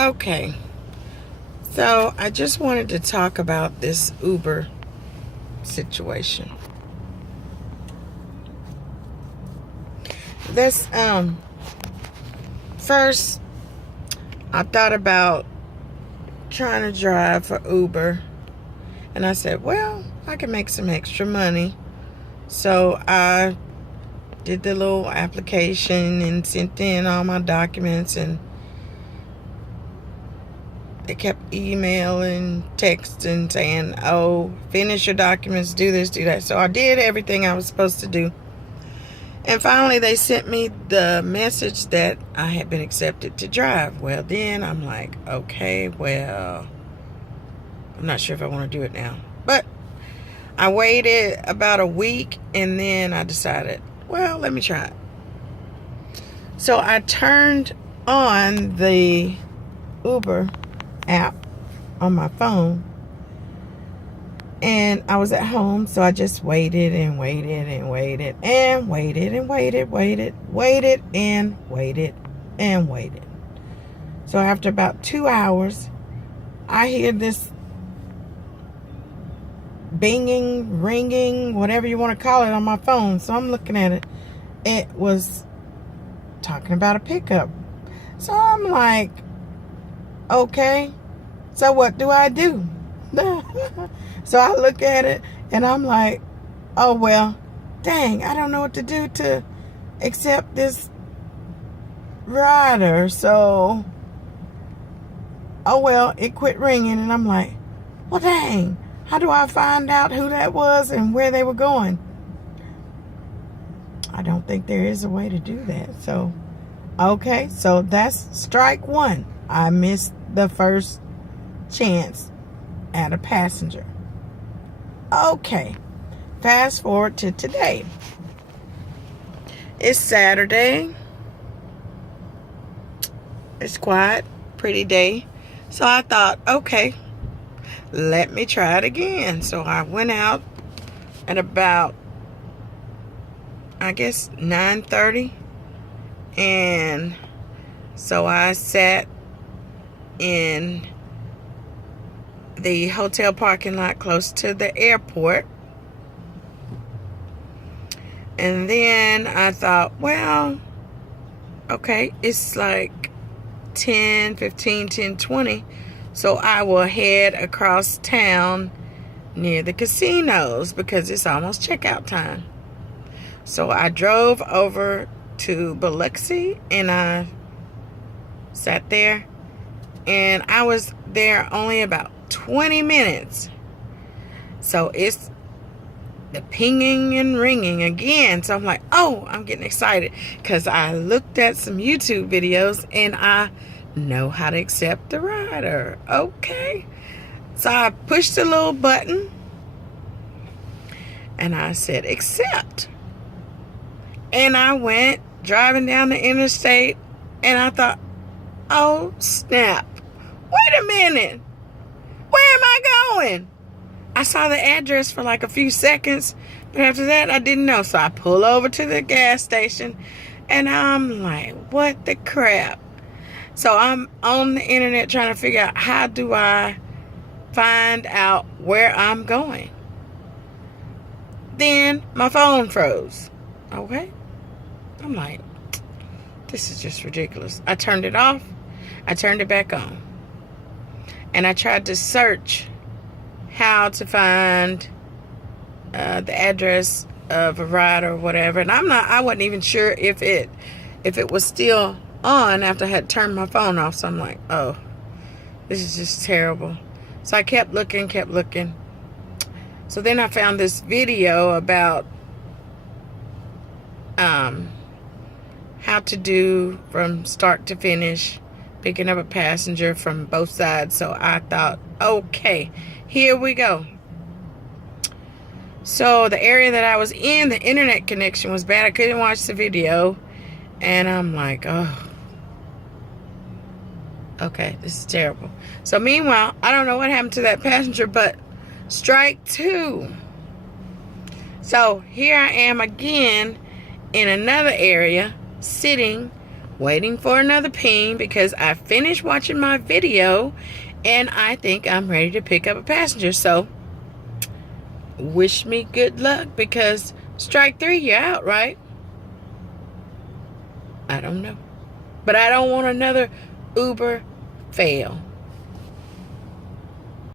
Okay, so I just wanted to talk about this Uber situation. This first I thought about trying to drive for Uber, and I said, well, I can make some extra money. So I did the little application and sent in all my documents, and they kept emailing, texting, saying, oh, finish your documents, do this, do that. So I did everything I was supposed to do. And finally, they sent me the message that I had been accepted to drive. Well, then I'm like, okay, well, I'm not sure if I want to do it now. But I waited about a week, and then I decided, well, let me try it. So I turned on the Uber app on my phone, and I was at home, so I just waited and waited and waited and waited and waited and waited. So after about 2 hours, I hear this binging, ringing, whatever you want to call it, on my phone. So I'm looking at it. It was talking about a pickup. So I'm like, okay, so what do I do? So I look at it and I'm like, oh, well, dang, I don't know what to do to accept this rider. So, oh, well, it quit ringing, and I'm like, well, dang, how do I find out who that was and where they were going? I don't think there is a way to do that. So, okay, so that's strike one. I missed the first chance at a passenger. Okay, fast forward to today. It's Saturday. It's quiet, pretty day. So I thought, okay, let me try it again. So I went out at about, I guess, 9:30. And so I sat in the hotel parking lot close to the airport. And then I thought, well, okay, it's like 10:20. So I will head across town near the casinos because it's almost checkout time. So I drove over to Biloxi and I sat there, and I was there only about 20 minutes. So it's the pinging and ringing again. So I'm like, oh, I'm getting excited because I looked at some YouTube videos and I know how to accept the rider. Okay. So I pushed the little button and I said accept. And I went driving down the interstate, and I thought, oh, snap. Wait a minute. Where am I going? I saw the address for like a few seconds, but after that, I didn't know. So I pull over to the gas station, and I'm like, what the crap? So I'm on the internet trying to figure out, how do I find out where I'm going? Then my phone froze. Okay. I'm like, this is just ridiculous. I turned it off. I turned it back on. And I tried to search how to find the address of a ride or whatever. And I wasn't even sure if it was still on after I had turned my phone off. So I'm like, oh, this is just terrible. So I kept looking. So then I found this video about how to do from start to finish, picking up a passenger from both sides. So I thought, okay, here we go. So the area that I was in, the internet connection was bad. I couldn't watch the video. And I'm like, oh, okay, this is terrible. So meanwhile, I don't know what happened to that passenger, but strike two. So here I am again in another area, sitting waiting for another ping because I finished watching my video and I think I'm ready to pick up a passenger. So wish me good luck, because strike 3, you're out, right? I don't know. But I don't want another Uber fail.